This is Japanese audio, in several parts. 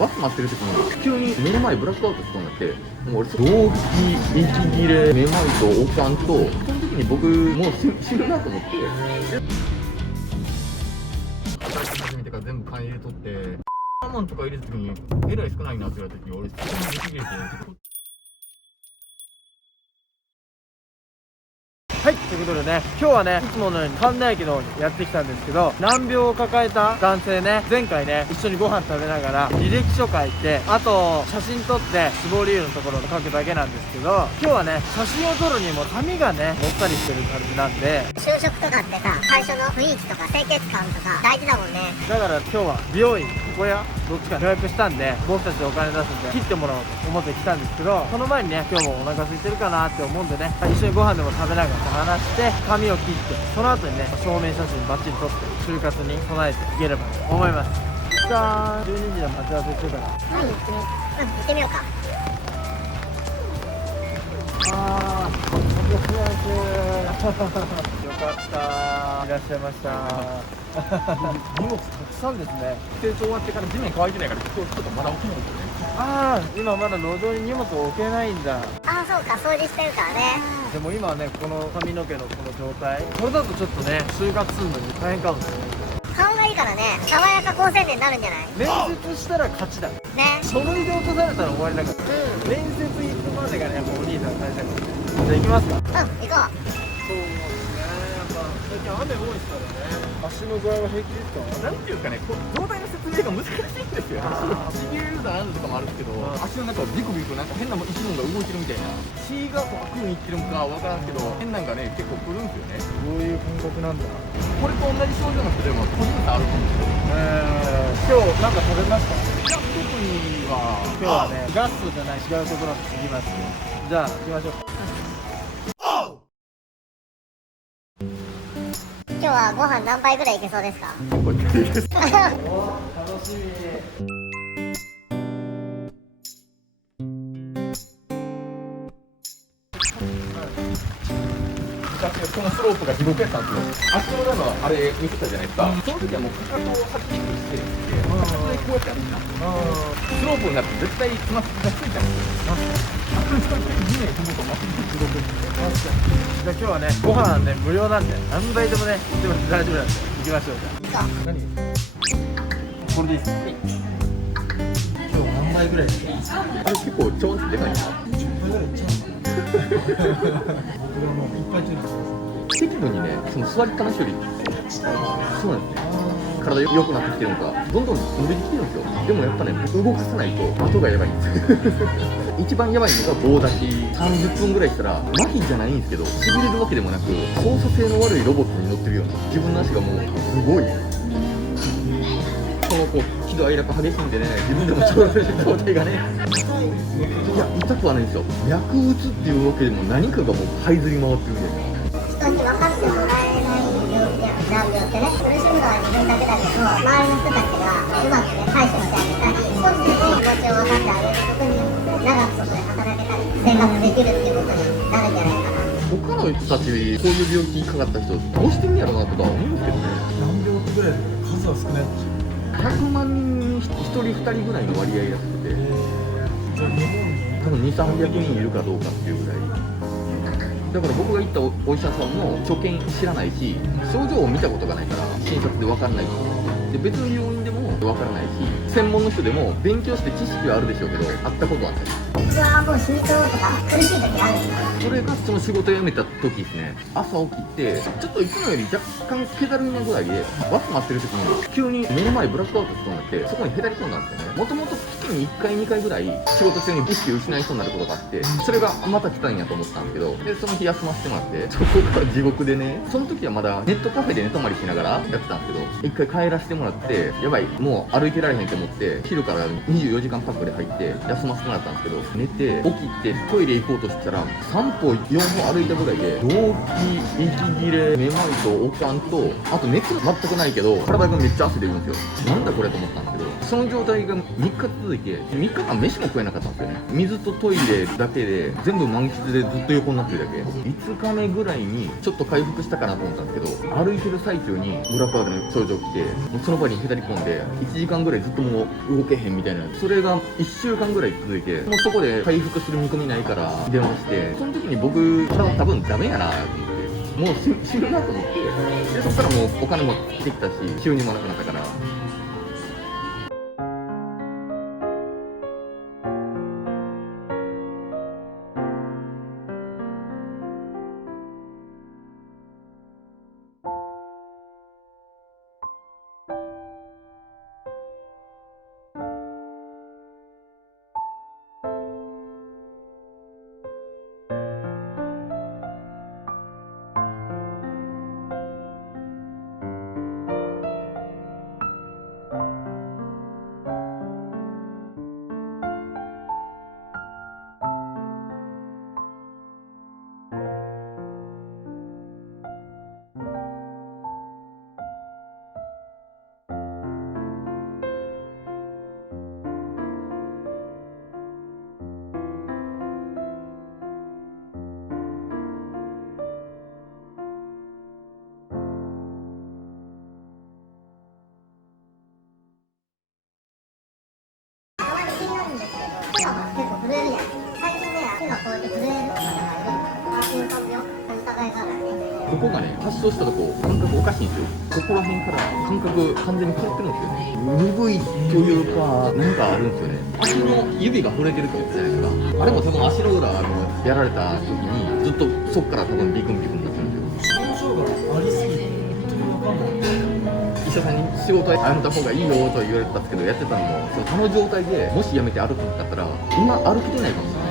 バス待ってる時に急に目の前ブラックアウトしそうになって、もう俺動機息切れめまいとおかんと、その時に僕もう死ぬなと思って働き始めてから全部金入れとってマンとか入れた時にえらい少ないなって言われた時に俺そこに息切れて。はい、ということでね、今日はね、いつものように神田駅の方にやってきたんですけど、難病を抱えた男性ね、前回ね、一緒にご飯食べながら履歴書書いて、あと写真撮って死亡理由のところを書くだけなんですけど、今日はね、写真を撮るにも紙がね、もったりしてる感じなんで、就職とかってさ、最初の雰囲気とか清潔感とか大事だもんね。だから今日は美容院、ここやどっちか予約したんで、僕たちでお金出すんで切ってもらおうと思って来たんですけど、その前にね、今日もお腹空いてるかなって思うんでね、一緒にご飯でも食べながら話して髪を切って、その後にね証明写真バッチリ撮って就活に備えていければと思います。さあ12時で待ち合わせしてからはい、行ってみようか。あーよかったいらっしゃいました荷物たくさんですね。成長終わってから地面乾いてないから今日ちょっとまだ起きないんですよね。ああ今まだ路上に荷物を置けないんだ。ああ、そうか、掃除してるからね。でも今はねこの髪の毛のこの状態、これだとちょっとね就活するのに大変かもしれない。顔がいいからね、爽やか高青年になるんじゃない？面接したら勝ちだ。ね。書類で落とされたら終わりだから、面接行くまでがねやっぱお兄さん大変だから。じゃあ行きますか。うん、行こう。そうですね、やっぱ最近雨多いですからね。足の具合は平気ですか？なんていうかね、こう状態の説明が難しいんですよ。ちぎれるだなんとかもあるんですけど、足の中をビクビクなんか変な一部が動いてるみたいな。血がこう悪にいってるのかわからんけど、変なんかね結構来るんですよね。どういう感覚なんだ。これと同じ症状の人でも個人差あると思うんですよ。今日なんか食べました？いや特には今日はねガストじゃない違うところに行きますね。じゃあ行きましょう。今日はご飯何杯ぐらいいけそうですか？これです。お楽しみ。このスロープが地獄やったんですよ。足の裏のあれ見てたじゃないですか。その時はもうかかとをはっきりしてて、かかとでこうやってやるんだ。スロープになって絶対つま先がついちゃうんですよ。地面踏むとまた地獄に。じゃあ今日はねご飯ね無料なんで何杯でもね行っても大丈夫なんで行きましょう。じゃあ行こう。何これでいいですか？今日何杯ぐらいですか？あれ結構ちょんってでかいんですか？10杯ぐらいいっちゃうんです僕がもういっぱい中です適度にね、その座りっぱなしよりそうなんですね。体良くなってきてるのか、どんどん伸びてきてるんですよ。でもやっぱね、動かさないと後がやばいんです一番やばいのが棒立ち。30分ぐらいしたら麻痺じゃないんですけど、しびれるわけでもなく操作性の悪いロボットに乗ってるような、自分の足がもうすごいこのこう喜怒哀楽激しいんでね、自分でも状態がねいや痛くはないんですよ。脈打つっていうわけでも何かがもう這いずり回ってるみたいな。人に分かってもらえない病気や難病ってね、苦しむのは自分だけだけど、周りの人たちがうまくね対処してあげたり、少しでも気持ちを分かってあげることによって長くそこで働けたり生活できるっていうことになるんじゃないかな。他の人たちこういう病気にかかった人どうしてんやろうなとか思うんですけどね。何秒ぐらいで数は少ないって100万人に1人2人ぐらいの割合らしくて、じゃあ日本に多分200、300人いるかどうかっていうぐらいだから、僕が行ったお医者さんも所見知らないし、症状を見たことがないから診察で分かんないで、別の病院でも分からないし、専門の人でも勉強して知識はあるでしょうけど会ったことはない。僕はもう死にそうとか苦しい時あるんですよ。それがその仕事辞めた時ですね。朝起きてちょっといつもより若干気だるいなぐらいで、バス待ってる時に急に目の前ブラックアウトしそうになって、そこにへたり込んだんですよね。もともと月に1回2回ぐらい仕事中に意識を失いそうになることがあって、それがまた来たんやと思ったんですけど、でその日休ませてもらって、そこが地獄でね、その時はまだネットカフェで寝泊まりしながらやってたんですけど、一回帰らせてもらって、やばいもう歩いてられへんと思って昼から24時間パックで入って休ませてもらったんですけど、寝て起きてトイレ行こうとしたら3歩4歩歩いたぐらいで動悸、息切れ、めまいとおかんと、あと熱全くないけど体がめっちゃ汗出るんですよ。なんだこれと思ったんですけど、その状態が3日続いて、3日間飯も食えなかったんですよね。水とトイレだけで全部満喫でずっと横になってるだけ。5日目ぐらいにちょっと回復したかなと思ったんですけど、歩いてる最中にブラックアウトの症状来て、もうその場にへたり込んで1時間ぐらいずっともう動けへんみたいな。それが1週間ぐらい続いて、もうそこで回復する見込みないから電話して、その時に僕多分ダメやなと思って、もう死ぬなと思って、でそこからもうお金も来てきたし収入もなくなったから。手が結構震えるやん。最近ね、手がこうやって震える方がいる。パーキンソン病疑いがあるんで。ここがね、発症したとこ感覚おかしいんですよ。ここら辺から感覚完全に狂ってるんですよね。鈍いというかなんかあるんですよね。足の指が触れてるって言ってたじゃないですか。あれも多分足の裏やられた時にずっとそっから多分ビクンビクンになってるんですよ。症状がありすぎて本当に分かんない。医者さんに仕事はやめた方がいいよとは言われてたんですけど、やってたのもその状態でもしやめて歩くんだったら今歩けてないかもしれない。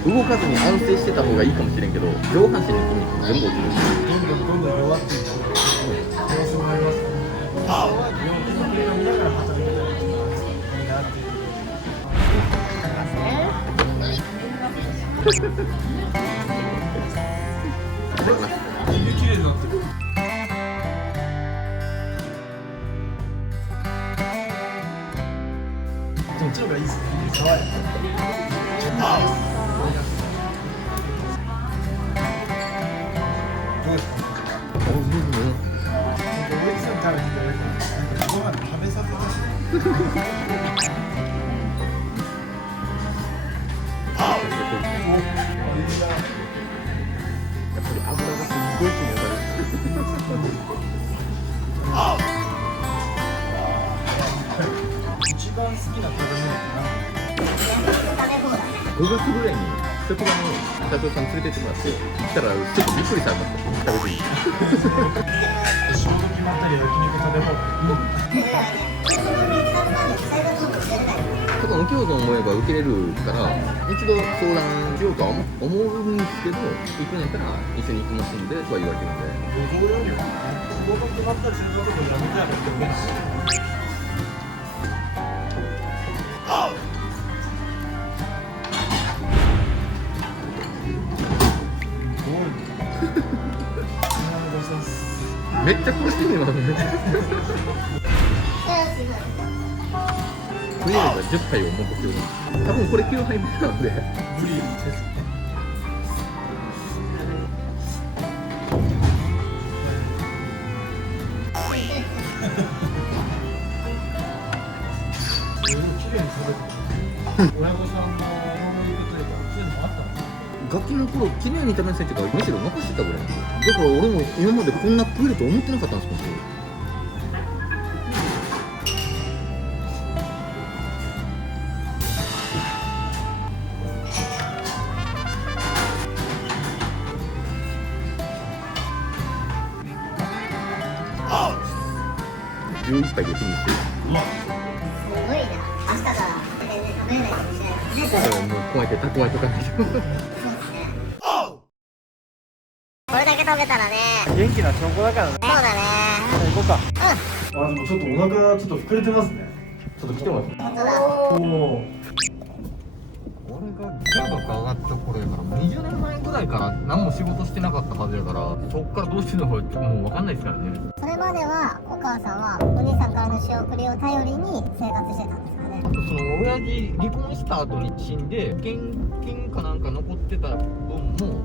動かずに安静してた方がいいかもしれんけど、上半身の筋肉全部落ちるんですよ。どんどん弱っていく様子もありますね。病気の経過を見ながら働きたらいいなっていう。綺麗になってる。こっちの方がいいですね。爽やか。どうですか。おいしい食べていただいたら、ご飯食べさせましやっぱり油がすっごい気になる。一番好きな食べ物って5月ぐらいに職場の社長さん連れてってもらって、来たら結構びっくりされました。食べていい。何？仕事決まったり焼肉食べ放ちょっと受けようと思えば受けれるから、一度相談しようとは思うんですけど、行くんやったら一緒に行きますんでとは言われてるんで。どうやるよ。仕事決まったりするところやめたいなって思うし。めっちゃ苦しいのね。とりあえずは10回を目標に。多分これ9杯目なんで。無理ですね。綺麗に食べてる。親御さんの思い出というか、そういうのもあったんですか。ガキの頃綺麗に食べなさいっていうか、むしろ残してたぐらいなんですよ。だから俺も今までこんな食えると思ってなかったんですもん。11杯でフィニッシュ。すごいな。明日から全然食べれないかもしれないですね。だからもうこうやって蓄えとかないと。そうですね。これだけ食べたらね。元気な証拠だからね。そうだね。行こうか。うん。あ、でもちょっとお腹ちょっと膨れてますね。ちょっと来てます。本当だ。おお。これ中学上がった頃やから20年前ぐらいから何も仕事してなかったはずやから、そっからどうしてるのかもう分かんないですからね。それまではお母さんはお兄さんからの仕送りを頼りに生活してたんですかね。あとその親父離婚した後に死んで現金かなんか残ってた分も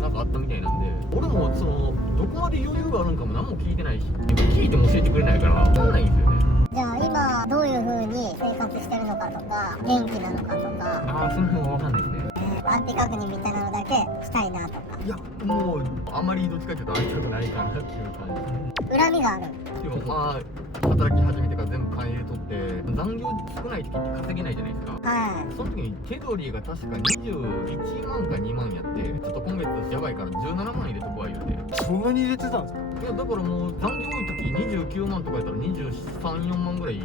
なんかあったみたいなんで、俺もそのどこまで余裕があるんかも何も聞いてないし、聞いても教えてくれないから分かんないんですよね。じゃあ今どういう風に生活してるのかとか元気なのかとか、ああ、その辺は分かんないですね。安否確認みたいなのだけしたいなとか。いやもうあまりどっちかっていうと会いたくないかなっていう感じ。恨みがある。でもまあ働き始めてから全部金入れとって残業少ない時って稼げないじゃないですか。はい。その時に手取りが確か21万か2万やって、ちょっと今月やばいから17万入れとこわ言うて。そんなに入れてたんですか？いやだからもう残業多い時29万とかやったら23、4万ぐらい、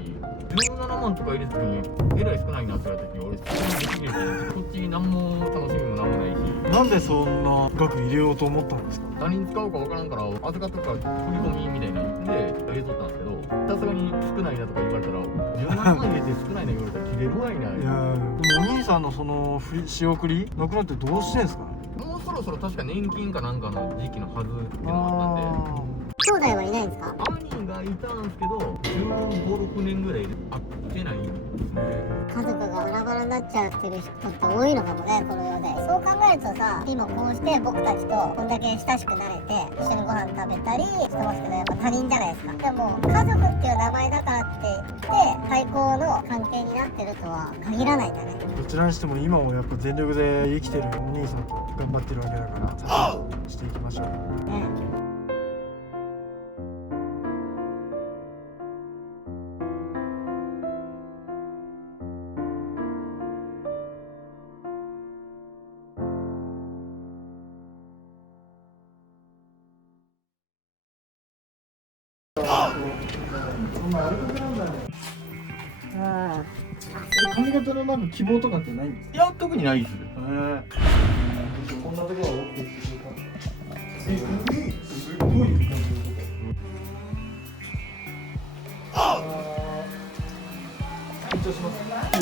17万とか入れた時にえらい少ないなって言われた時に俺それにできるし、こっちに何も楽しみも何もないし、なんでそんな額入れようと思ったんですか？何に使うか分からんから預かっとくから振り込みみたいな言って入れとったんですけど、さすがに少ないなとか言われたら17万入れて少ないな言われたら切れるわいな。いやでもお兄さんのその仕送りなくなってどうしてんすか？もうそろそろ確か年金かなんかの時期のはずっていうのがあったんで、兄弟はいないんですか？兄がいたんですけど15、6年ぐらい会ってないんですね。家族がバラバラになっちゃってる人って多いのかもね、この世で。そう考えるとさ、今こうして僕たちとこんだけ親しくなれて一緒にご飯食べたりしてますけど、やっぱ他人じゃないですか。でも家族っていう名前だからって言って最高の関係になってるとは限らないんだね。どちらにしても今もやっぱ全力で生きてるお兄さんと頑張ってるわけだからサポートしていきましょう。ね。髪型のなんか希望とかってないんですか？いや特にないです。こんなところは OK っていうかすごい感じのと緊張します。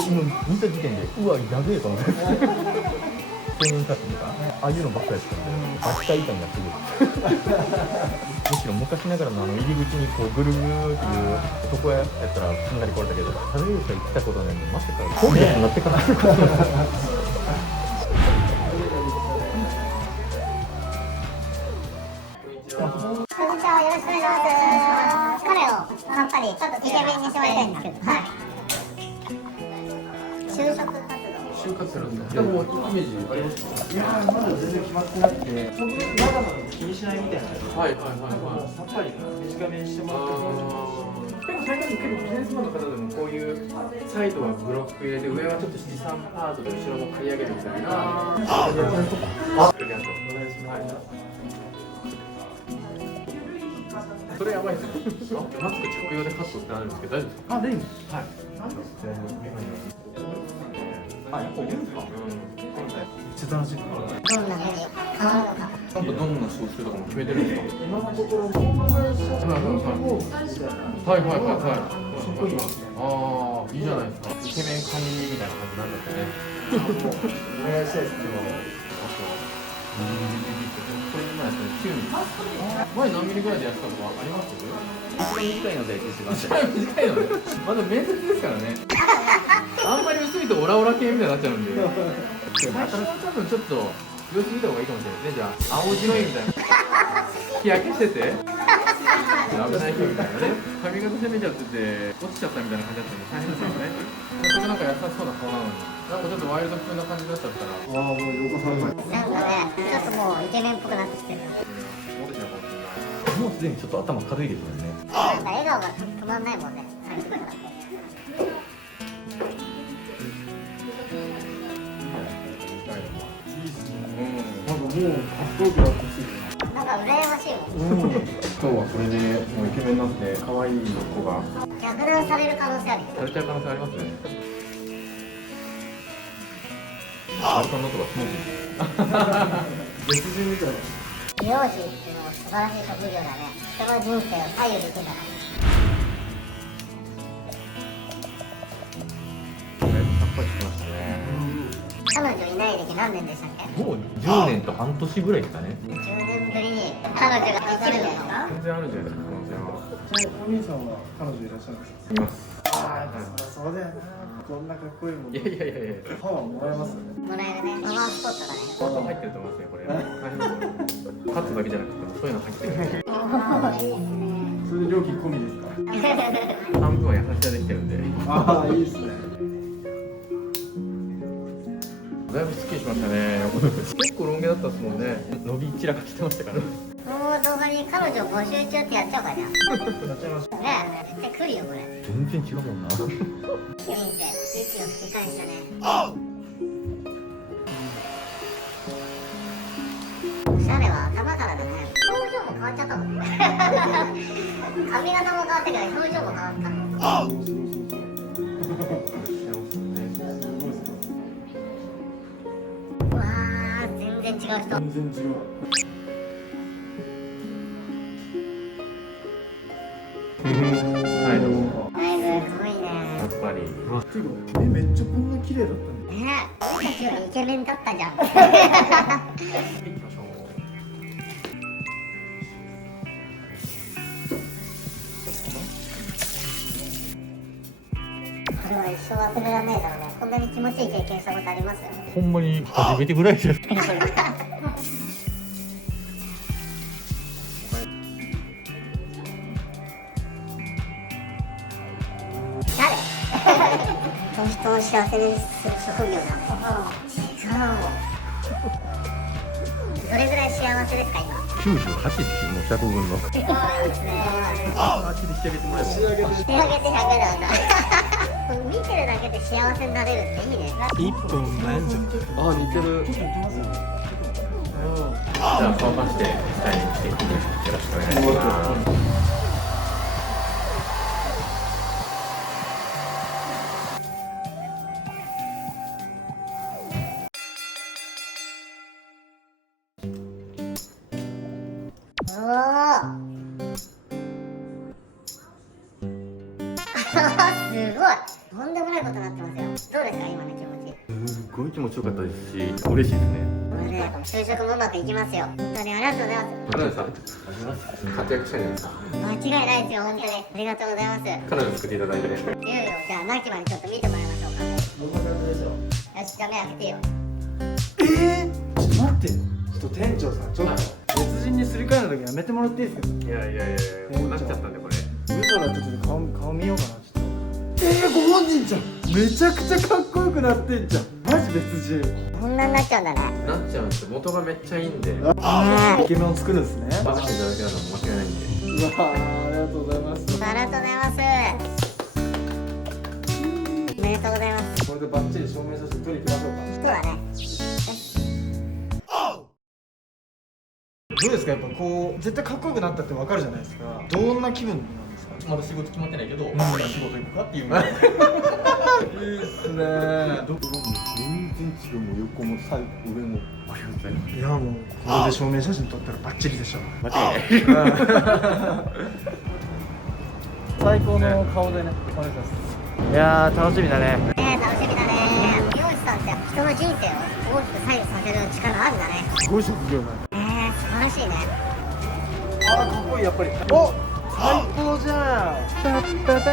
今見た時点でうわやべえと思って1000円カットとかああいうのばっかりやってたんで秋田板がすごいむしろ昔ながらの入り口にこうぐるぐるっていうとこやったらすんなり来れたけど、食べる人行ったことないんでまさかこういうやつになってから来ることこんにちは、よろしくお願いします。彼をさっぱりちょっとイケメンにしてもらいたいんですけど、はい。就職活動。就活するんですか？でもイメージありますか？いやーまだ全然決まってなくて、そんな長さ気にしないみたいな。はいはいはいはい。さっぱり短めにしてもらってもでも最近結構ビジネスマンの方でもこういうサイドはブロック入れて上はちょっと資産パートで後ろも刈り上げるみたいな。それやばいですね。マスク着用でカットってあるんですけど大丈夫ですか？あ、大丈夫です。はい。あ、やっぱいるんですか？めっちゃ楽しい。どんな風に変わるのか。ちゃんとどんな総集とかも決めてるんですか？今のところ、はいはいはいはい。ああ、いいじゃないですか。イケメンカニみたいな感じなんだってね。お願いしたいですけど。これ今やってる9ミリ。前何ミリぐらいでやってたのかあります？一番短いので一番短いので。まだ面接ですからね。あんまり薄いとオラオラ系みたいになっちゃうんで。最初は多分ちょっと様子見た方がいいかもしれないですね。じゃあ青白いみたいな。日焼けしてて。危ない人みたいなね。髪型攻めちゃってて落ちちゃったみたいな感じだったんで大変ですよね。なんか優しそうな顔なのに。なんかちょっとワイルド風な感じだったら。ああ、もう横さんが。なんかね、ちょっともうイケメンっぽくなってきてる。もうすでにちょっと頭軽いですよね。なんか笑顔が止まんないもんね。最初からなんかもう格闘技だってしい。なんか羨ましいもん。今日はこれでもうイケメンになって可愛い子が逆断される可能性あるよ。されちゃう可能性ありますね。アルカンの音がスモーキー。別人みたいな。美容師っていうのも素晴らしい職業だね。人の人生を左右できるから。さっぱりしてましたね。彼女いない歴何年でしたっけ？もう10年と半年ぐらいですかね。10年ぶりに彼女が残るんですか？全然あるじゃないですか、可能性は。ちなみにお兄さんは彼女いらっしゃるんですか？います。ああ、そうだよな。こんなかっこいいもん。いやいやいやいや。パワーもらえますよね。もらえるね。パワースポットだね。相当入ってると思いますよ、これ。勝つだけじゃなくて、そういうの入ってる。それで料金込みですか？半分は優しさできてるんで。ああ、いいですね。だいぶスッキリしましたね。結構ロン毛だったですもんね。伸び散らかしてましたから。この動画に彼女募集中ってやっちゃおうかじゃん。やっちゃいました。ねえ、絶対来るよこれ。全然違うもんな。人生、息を吹き返したね。おしゃれは頭からだね。表情も変わっちゃったもん。髪型も変わったけど表情も変わった。うわー、全然違う人。全然違う。はい、どうも。だいぶすごいね。やっぱり。ていうか、めっちゃこんな綺麗だったんだ。ねえ、俺たちよりイケメンだったじゃん。行きましょう。これは一生忘れられないだろうね。こんなに気持ちいい経験したことあります？ほんまに初めてぐらいです。誰？人を幸せにする職業だ。違う。どれぐらい幸せですか今98ですよ、もう100分の。いいですね。8で仕上げてもらえば。仕上げて手上げて100なんだ。見てるだけで幸せになれるっていいね。 1分満足。あ、似てる。じゃあ、顔出して、スタイルにしていきます。よろしくお願いします。おーすごいとんでもないことになってますよ。どうですか今の気持ち？すごい気持ちよかったですし、嬉しいですね。これで就職もうまくいきますよ。本当にありがとうございます。彼女さん、活躍したいじゃないですか。間違いないですよ本当に。ありがとうございます。彼女作っていただいて。いよいよじゃあナキまでちょっと見てもらいましょうか。どんな感じでしょう？よしじゃあ目開けてよ。ちょっと待って。ちょっと店長さん、ちょっと別人にすり替えるの時やめてもらっていいですか？いやいやいや、もうなっちゃったんで、これ。嘘だってちょっと顔見ようかな、ちょっと。ご本人じゃん。めちゃくちゃかっこよくなってんじゃん。マジ別人。こんなになっちゃうんだね。なっちゃうんですよ。元がめっちゃいいんで。イケメンを作るんですね。任せていただけるのは間違いないんで。うわー、ありがとうございます。ありがとうございます。おめでとうございます。これでバッチリ証明写真撮りに行きましょうか。そうだね。どうですか、やっぱこう絶対かっこよくなったってわかるじゃないですか。どんな気分なんですか？まだ仕事決まってないけど、仕事行くかっていう。いいっすね。全然違う、もう横も最後上も。ありがとうございます。いやもうこれで証明写真撮ったらバッチリでしょ。間違いない。最高の顔でね、お願いします。いやー楽しみだね。楽しみだね。美容師さんって人の人生を大きく左右させる力あるんだね。すごい職業だね。素晴らしいね。あーかっこいいやっぱり。お最高じゃん。タッタター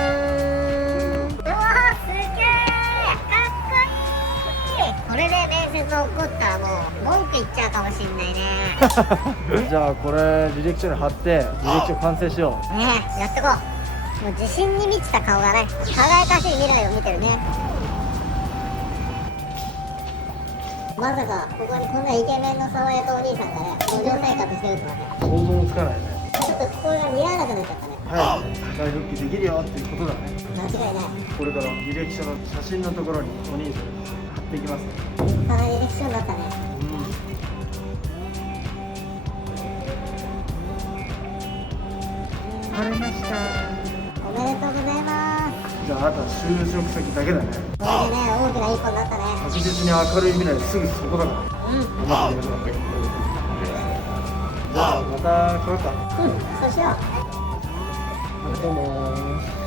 ン。うわーすげーかっこいい。これで面接起こったらもう文句言っちゃうかもしんないね。じゃあこれ履歴書に貼って履歴書完成しよう。ねえやってこう。もう自信に満ちた顔がね輝かしい未来を見てるね。まさかここにこんなイケメンの爽やかお兄さんがね路上生活してるとはね。想像もつかないね。ちょっとこれが似合わなくなっちゃったね。はい社会復帰できるよっていうことだね。間違いない。これから履歴書の写真のところにお兄さん貼っていきます。立派な履歴書になったね。貼れました。おめでとうございます。じゃああとは就職先だけだね。これでね大きな一歩になったね。確実に明るい未来すぐそこだから。うん頑張っていきましょう。じゃあまた来ようか。そうしよう。どうもー。